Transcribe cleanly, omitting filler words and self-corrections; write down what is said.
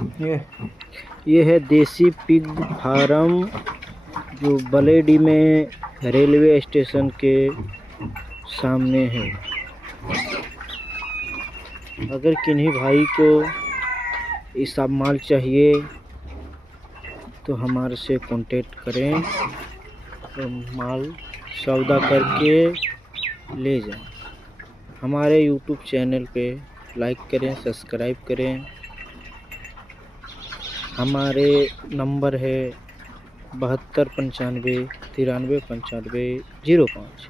ये ये है देसी पिग फार्म, जो बलेडी में रेलवे स्टेशन के सामने है। अगर किन्हीं भाई को ये सब माल चाहिए तो हमारे से कांटेक्ट करें और माल सौदा करके ले जाएं। हमारे यूट्यूब चैनल पे लाइक करें, सब्सक्राइब करें। हमारे नंबर है 7295 939505।